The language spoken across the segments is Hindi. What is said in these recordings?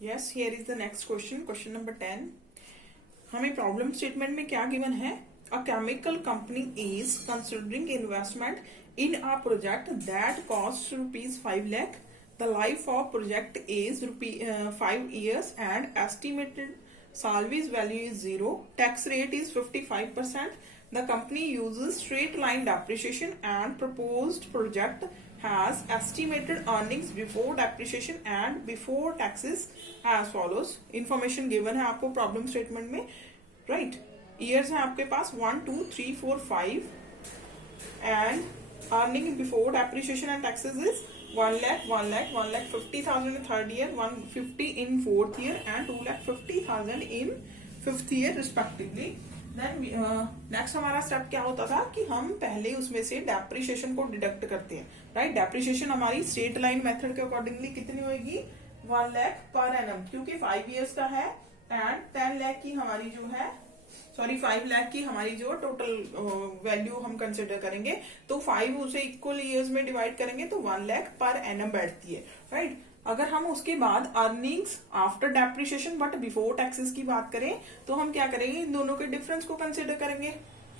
Yes, here is the next question, question number 10। हमें प्रॉब्लम स्टेटमेंट में क्या गिवन है? A chemical company is considering investment in a project that cost ₹5 lakh. The life of project is 5 years and estimated salvage value is 0. Tax rate is 55%. The company uses straight line depreciation and proposed project has estimated earnings before depreciation and before taxes as follows. Information given है आपको प्रॉब्लम स्टेटमेंट में, राइट? ईयर्स है आपके पास 1, 2, 3, 4, 5 and earning before depreciation and taxes is 1 lakh, 1 lakh, 1,50,000 in third year, 150 in fourth year and 2,50,000 in fifth year respectively. Then next हमारा स्टेप क्या होता था कि हम पहले उसमें से डेप्रिसिएशन को डिडक्ट करते हैं, राइट? डेप्रिसिएशन हमारी स्ट्रेट लाइन मेथड के अकॉर्डिंगली कितनी होगी? 1 lakh पर एनम, क्योंकि 5 years का है एंड 10 lakh की हमारी जो है 5 lakh की हमारी जो टोटल वैल्यू हम कंसिडर करेंगे, तो 5 उसे इक्वल ईयर्स में डिवाइड करेंगे तो 1 lakh पर एनम बैठती है, राइट? अगर हम उसके बाद earnings after depreciation but before taxes की बात करें तो हम क्या करेंगे? इन दोनों के डिफरेंस को कंसिडर करेंगे।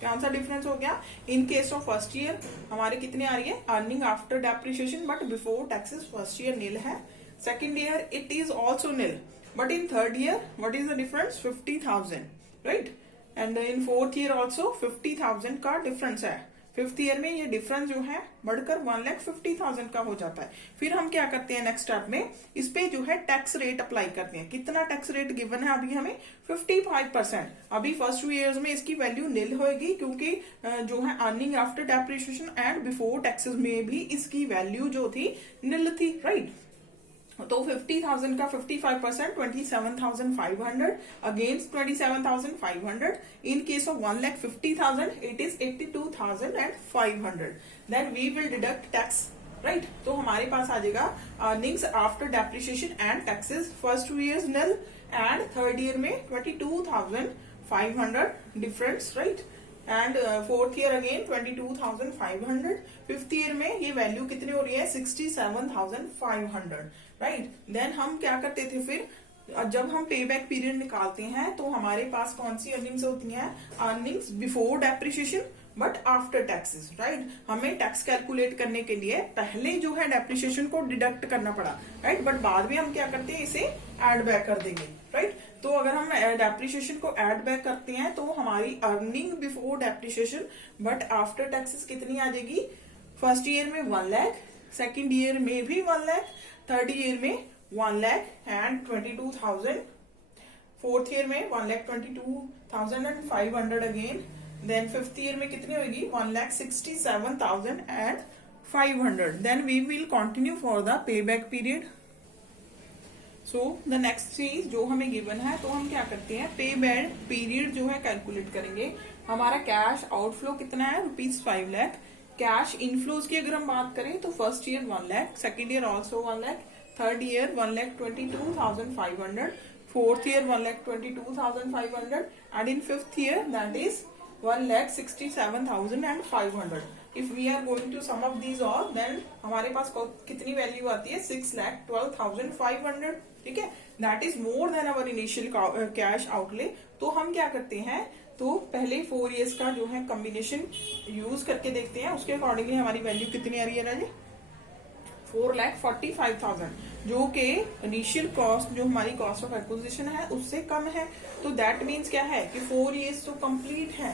कौन सा डिफरेंस हो गया? In case of first year हमारे कितने आ रही है? Earning after depreciation but before taxes first year nil है, second year it is also nil, but in third year what is the difference? 50,000, right? And in fourth year also 50,000 का डिफरेंस है। फिफ्थ ईयर में ये डिफरेंस जो है बढ़कर 1,50,000 का हो जाता है। फिर हम क्या करते हैं नेक्स्ट स्टेप में? इस पे जो है टैक्स रेट अप्लाई करते हैं। कितना टैक्स रेट गिवन है अभी हमें? 55%। अभी फर्स्ट 2 years में इसकी वैल्यू नील होगी, क्योंकि जो है earning after depreciation and before taxes में भी इसकी वैल्यू जो थी नील थी, राइट? तो 50,000 का 55% 27,500 against 27,500. In case of 1,50,000 it is 82,500. Then we will deduct tax, right? तो हमारे पास आ जाएगा earnings after depreciation and taxes first 2 years nil and third year में 22,500 difference, right? And fourth year again 22,500. Fifth year में ये वैल्यू कितनी हो रही है? 67,500, राइट? देन हम क्या करते थे फिर? जब हम पे बैक पीरियड निकालते हैं तो हमारे पास कौन सी अर्निंग्स होती हैं? Earnings before depreciation but after taxes, right? हमें टैक्स कैलकुलेट करने के लिए पहले जो है डेप्रिसिएशन को डिडक्ट करना पड़ा, राइट? बट बाद में हम क्या करते हैं? इसे एड बैक कर देंगे, राइट? तो अगर हम डेप्रिसिएशन को ऐड बैक करते हैं तो हमारी earning before depreciation but after taxes कितनी आ जाएगी? फर्स्ट ईयर में 1 lakh, सेकेंड ईयर में भी 1 lakh, थर्ड ईयर में 1 lakh and 22,000, फोर्थ ईयर में 1,22,500 अगेन. देन फिफ्थ ईयर में कितनी होगी? 1,67,500. Then we will continue for the pay back period. So the next चीज जो हमें गिवन है, तो हम क्या करते हैं? पे बैक पीरियड जो है कैलकुलेट करेंगे. हमारा कैश आउटफ्लो कितना है? ₹5 lakh. कैश इनफ्लोज की अगर हम बात करें तो first year 1 lakh, second year also 1 lakh, third year 1,22,500, fourth year 1,22,500 and in fifth year that is 1,67,500. If we are going to sum of these all then हमारे पास कितनी वैल्यू आती है? 6,12,500, ठीक है? That is more than our initial cash outlay. तो हम क्या करते हैं? तो पहले 4 years का जो है कॉम्बिनेशन यूज करके देखते हैं, उसके अकॉर्डिंगली हमारी वैल्यू कितनी आ रही है राजे? 4,45,000, जो कि इनिशियल कॉस्ट जो हमारी कॉस्ट ऑफ एक्विजिशन है उससे कम है. तो दैट मीन्स क्या है कि 4 years तो कंप्लीट है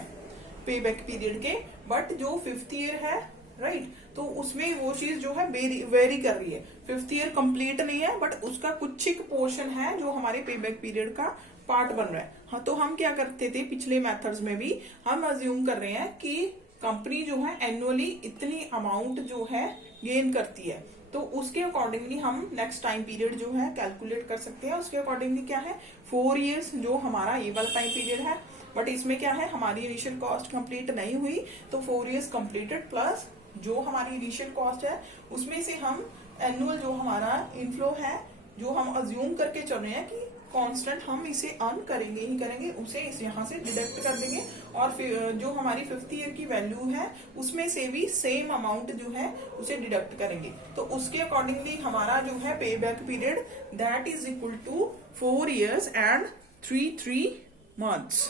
पे बैक पीरियड के, बट जो फिफ्थ ईयर है, राइट? तो उसमें वो चीज जो है वेरी कर रही है. फिफ्थ ईयर कंप्लीट नहीं है बट उसका कुछ एक पोर्शन है जो हमारे पे बैक पीरियड का पार्ट बन रहा है. हाँ, तो हम क्या करते थे पिछले मेथड्स में भी? हम अज्यूम कर रहे हैं कि कंपनी जो है एनुअली इतनी अमाउंट जो है गेन करती है, तो उसके अकॉर्डिंगली हम नेक्स्ट टाइम पीरियड जो है कैलकुलेट कर सकते हैं. उसके अकॉर्डिंगली क्या है? 4 years जो हमारा ये वाला टाइम पीरियड है, बट इसमें क्या है? हमारी इनिशियल कॉस्ट कंप्लीट नहीं हुई, तो 4 years कंप्लीटेड प्लस जो हमारी इनिशियल कॉस्ट है उसमें से हम एनुअल जो हमारा इनफ्लो है जो हम अज्यूम करके चल रहे हैं कि कांस्टेंट हम इसे अर्न करेंगे ही करेंगे, उसे इस यहाँ से डिडक्ट कर देंगे और फिर जो हमारी 5th ईयर की वैल्यू है उसमें से भी सेम अमाउंट जो है उसे डिडक्ट करेंगे। तो उसके अकॉर्डिंगली हमारा जो है pay back period that is equal to 4 years and 3 months।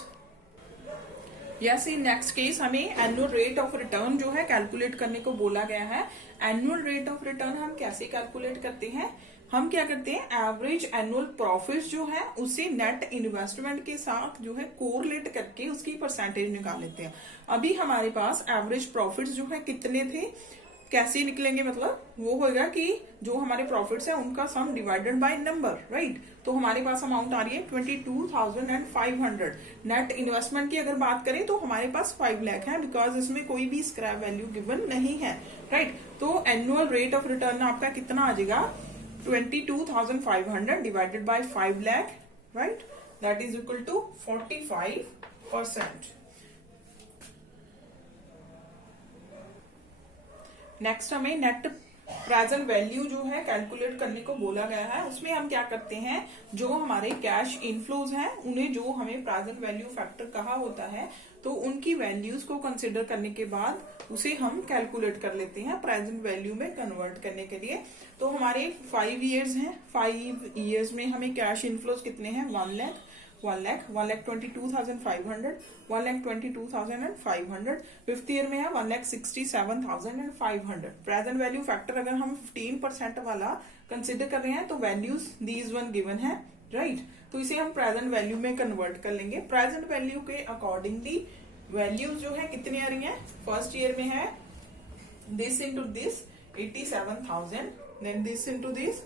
Yes, in next case हमें एनुअल रेट ऑफ रिटर्न जो है कैलकुलेट करने को बोला गया है। एनुअल रेट ऑफ रिटर्न हम कैसे कैलकुलेट करते हैं, हम क्या करते हैं, एवरेज एनुअल प्रॉफिट जो है उसे नेट इन्वेस्टमेंट के साथ जो है कोरिलेट करके उसकी परसेंटेज निकाल लेते हैं। अभी हमारे पास एवरेज प्रॉफिट्स जो है कितने थे, कैसे निकलेंगे, मतलब वो होगा कि जो हमारे प्रॉफिट्स है उनका सम डिवाइडेड बाय नंबर, राइट। तो हमारे पास अमाउंट आ रही है 22,500। नेट इन्वेस्टमेंट की अगर बात करें तो हमारे पास 5 लाख है, बिकॉज इसमें कोई भी स्क्रैप वैल्यू गिवन नहीं है, राइट। तो एनुअल रेट ऑफ रिटर्न आपका कितना आ जाएगा, 22,500 divided by 5 lakh, right, that is equal to 45%। Next हमें नेट प्रेजेंट वैल्यू जो है कैलकुलेट करने को बोला गया है। उसमें हम क्या करते हैं, जो हमारे कैश इनफ्लोज हैं उन्हें जो हमें प्रेजेंट वैल्यू फैक्टर कहा होता है तो उनकी वैल्यूज को कंसिडर करने के बाद उसे हम कैलकुलेट कर लेते हैं प्रेजेंट वैल्यू में कन्वर्ट करने के लिए। तो हमारे 5 years हैं, 5 years में हमें कैश इनफ्लोज कितने हैं, 1 लाख, 1,22,500, 1,22,500। 5th ईयर में है 1,67,500। प्रेजेंट वैल्यू फैक्टर अगर हम 15% वाला कंसिडर कर रहे हैं तो वैल्यूज दीज वन गिवन है, राइट। तो इसे हम प्रेजेंट वैल्यू में कन्वर्ट कर लेंगे। प्रेजेंट वैल्यू के अकॉर्डिंगली वैल्यूज जो है कितनी आ रही है, फर्स्ट ईयर में है this into this 87,000, then this into this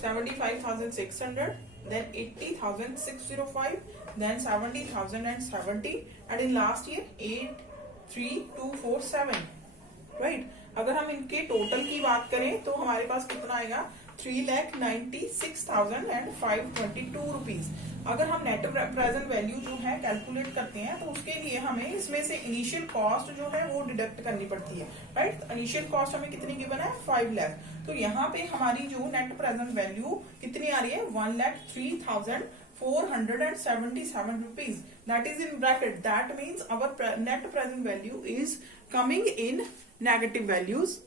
75,600, then 80,605, then 70,070, and in last year 83247, right। अगर हम इनके टोटल की बात करें तो हमारे पास कितना आएगा, 3,96,522 रुपीज। अगर हम नेट प्रेजेंट वैल्यू जो है कैलकुलेट करते हैं तो उसके लिए हमें इसमें से इनिशियल कॉस्ट जो है वो डिडक्ट करनी पड़ती है, राइट। इनिशियल कॉस्ट हमें कितनी गिवन है, 5 लाख। तो यहाँ पे हमारी जो नेट प्रेजेंट वैल्यू कितनी आ रही है, 1,03,477 rupees. That is in bracket, that means our net present value is coming in negative values.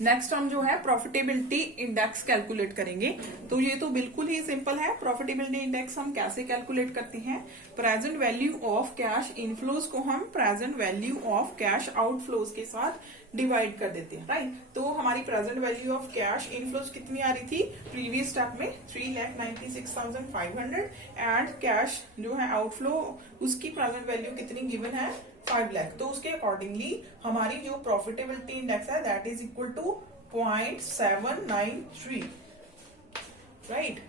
Next हम जो है प्रॉफिटेबिलिटी इंडेक्स कैलकुलेट करेंगे। तो ये तो बिल्कुल ही सिंपल है। प्रॉफिटेबिलिटी इंडेक्स हम कैसे कैलकुलेट करते हैं, present value of cash inflows को हम present value of cash outflows के साथ डिवाइड कर देते हैं, राइट। तो हमारी present value of cash inflows कितनी आ रही थी प्रीवियस स्टेप में, 3,96,500, एंड कैश जो है आउटफ्लो उसकी प्रेजेंट वैल्यू कितनी गिवन है, 5 लाख। तो उसके अकॉर्डिंगली हमारी जो प्रॉफिटेबिलिटी इंडेक्स है that is equal to 0.793, right.